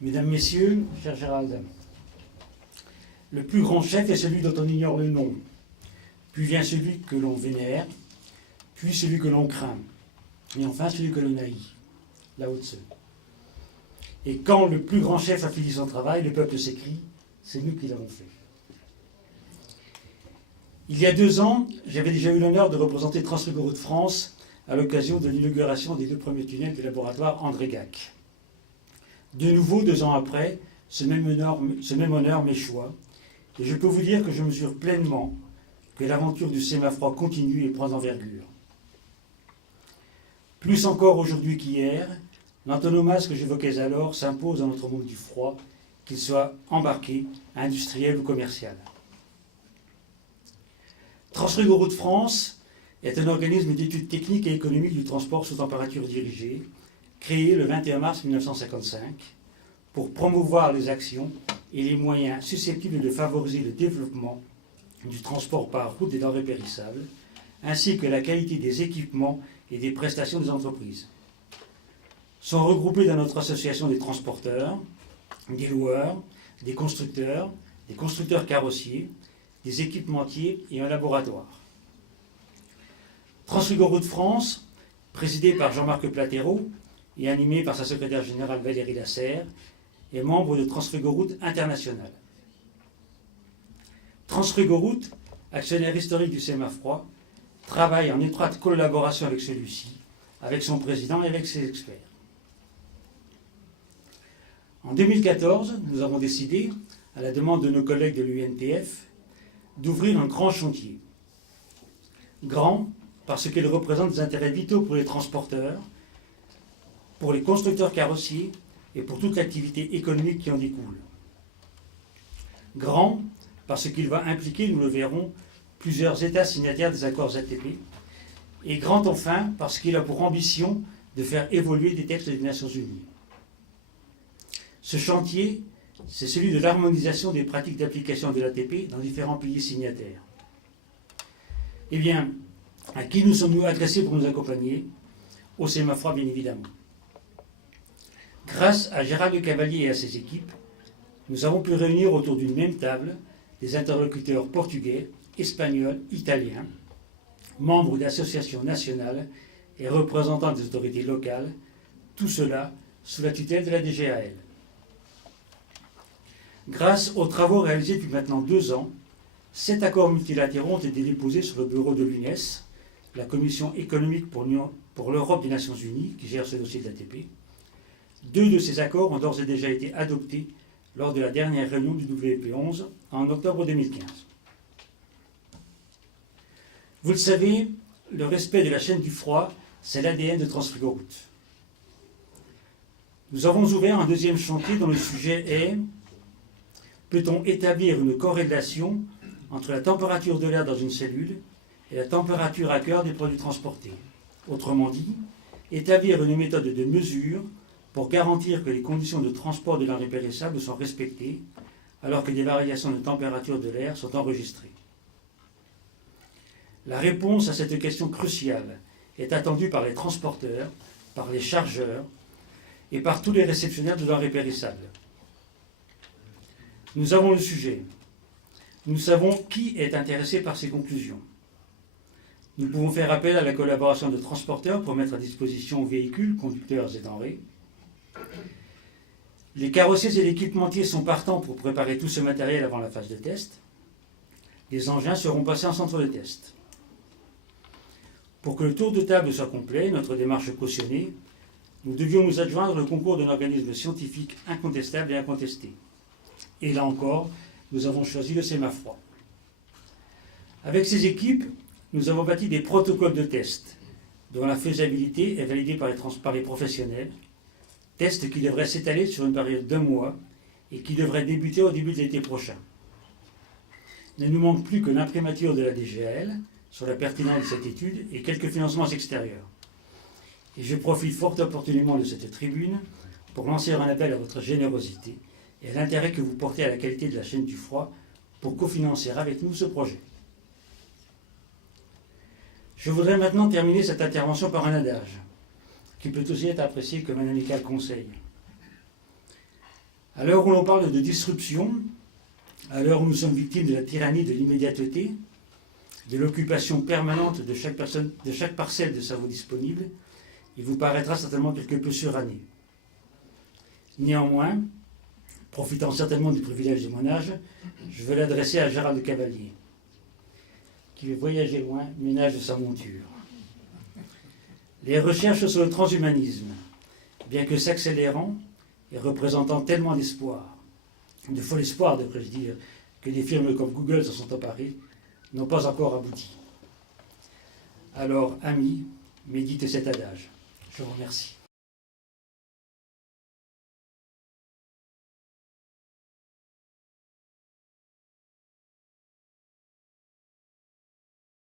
Mesdames, Messieurs, cher Gérald, le plus grand chef est celui dont on ignore le nom, puis vient celui que l'on vénère, puis celui que l'on craint, et enfin celui que l'on haït, Lao Tse. Et quand le plus grand chef a fini son travail, le peuple s'écrie, c'est nous qui l'avons fait. Il y a 2 ans, j'avais déjà eu l'honneur de représenter Transfiguro de France à l'occasion de l'inauguration des 2 premiers tunnels du laboratoire André Gac. De nouveau, 2 ans après, ce même honneur m'échoit, et je peux vous dire que je mesure pleinement que l'aventure du sémafroid continue et prend d'envergure. Plus encore aujourd'hui qu'hier, l'antonomase que j'évoquais alors s'impose dans notre monde du froid, qu'il soit embarqué, industriel ou commercial. Transfiguro de France est un organisme d'études techniques et économiques du transport sous température dirigée, créé le 21 mars 1955 pour promouvoir les actions et les moyens susceptibles de favoriser le développement du transport par route des denrées périssables, ainsi que la qualité des équipements et des prestations des entreprises. Sont regroupés dans notre association des transporteurs, des loueurs, des constructeurs carrossiers, des équipementiers et un laboratoire. Transfiguro de France, présidé par Jean-Marc Platero et animé par sa secrétaire générale Valérie Lasserre, est membre de Transfigoroute International. Transfigoroute, actionnaire historique du sémafroid, travaille en étroite collaboration avec celui-ci, avec son président et avec ses experts. En 2014, nous avons décidé, à la demande de nos collègues de l'UNTF, d'ouvrir un grand chantier. Grand parce qu'il représente des intérêts vitaux pour les transporteurs, pour les constructeurs carrossiers et pour toute l'activité économique qui en découle. Grand parce qu'il va impliquer, nous le verrons, plusieurs États signataires des accords ATP. Et grand enfin parce qu'il a pour ambition de faire évoluer des textes des Nations Unies. Ce chantier, c'est celui de l'harmonisation des pratiques d'application de l'ATP dans différents pays signataires. Eh bien, à qui nous sommes-nous adressés pour nous accompagner? Au sémafroid, bien évidemment. Grâce à Gérald de Cavalier et à ses équipes, nous avons pu réunir autour d'une même table des interlocuteurs portugais, espagnols, italiens, membres d'associations nationales et représentants des autorités locales, tout cela sous la tutelle de la DGAL. Grâce aux travaux réalisés depuis maintenant 2 ans, 7 accords multilatéraux ont été déposés sur le bureau de l'UNES, la Commission économique pour l'Europe des Nations Unies, qui gère ce dossier de l'ATP. 2 de ces accords ont d'ores et déjà été adoptés lors de la dernière réunion du WP11 en octobre 2015. Vous le savez, le respect de la chaîne du froid, c'est l'ADN de Transfigoroute. Nous avons ouvert un 2e chantier dont le sujet est: peut-on établir une corrélation entre la température de l'air dans une cellule et la température à cœur des produits transportés? Autrement dit, établir une méthode de mesure pour garantir que les conditions de transport de denrées périssables sont respectées, alors que des variations de température de l'air sont enregistrées. La réponse à cette question cruciale est attendue par les transporteurs, par les chargeurs et par tous les réceptionnaires de denrées périssables. Nous avons le sujet. Nous savons qui est intéressé par ces conclusions. Nous pouvons faire appel à la collaboration de transporteurs pour mettre à disposition véhicules, conducteurs et denrées. Les carrossiers et l'équipementier sont partants pour préparer tout ce matériel avant la phase de test. Les engins seront passés en centre de test. Pour que le tour de table soit complet, notre démarche cautionnée, nous devions nous adjoindre le concours d'un organisme scientifique incontestable et incontesté. Et là encore, nous avons choisi le sémafroid. Avec ces équipes, nous avons bâti des protocoles de test dont la faisabilité est validée par les professionnels, tests qui devraient s'étaler sur une période d'1 mois et qui devraient débuter au début de l'été prochain. Il ne nous manque plus que l'imprimature de la DGAL sur la pertinence de cette étude et quelques financements extérieurs. Et je profite fort opportunément de cette tribune pour lancer un appel à votre générosité et à l'intérêt que vous portez à la qualité de la chaîne du froid pour cofinancer avec nous ce projet. Je voudrais maintenant terminer cette intervention par un adage, qui peut aussi être apprécié comme un amical conseil. À l'heure où l'on parle de disruption, à l'heure où nous sommes victimes de la tyrannie de l'immédiateté, de l'occupation permanente de chaque parcelle de cerveau disponible, il vous paraîtra certainement quelque peu suranné. Néanmoins, profitant certainement du privilège de mon âge, je veux l'adresser à Gérald de Cavalier, qui veut voyager loin, ménage de sa monture. Les recherches sur le transhumanisme, bien que s'accélérant et représentant tellement d'espoir, de fol espoir devrais-je dire, que des firmes comme Google s'en sont emparées, n'ont pas encore abouti. Alors, amis, méditez cet adage. Je vous remercie.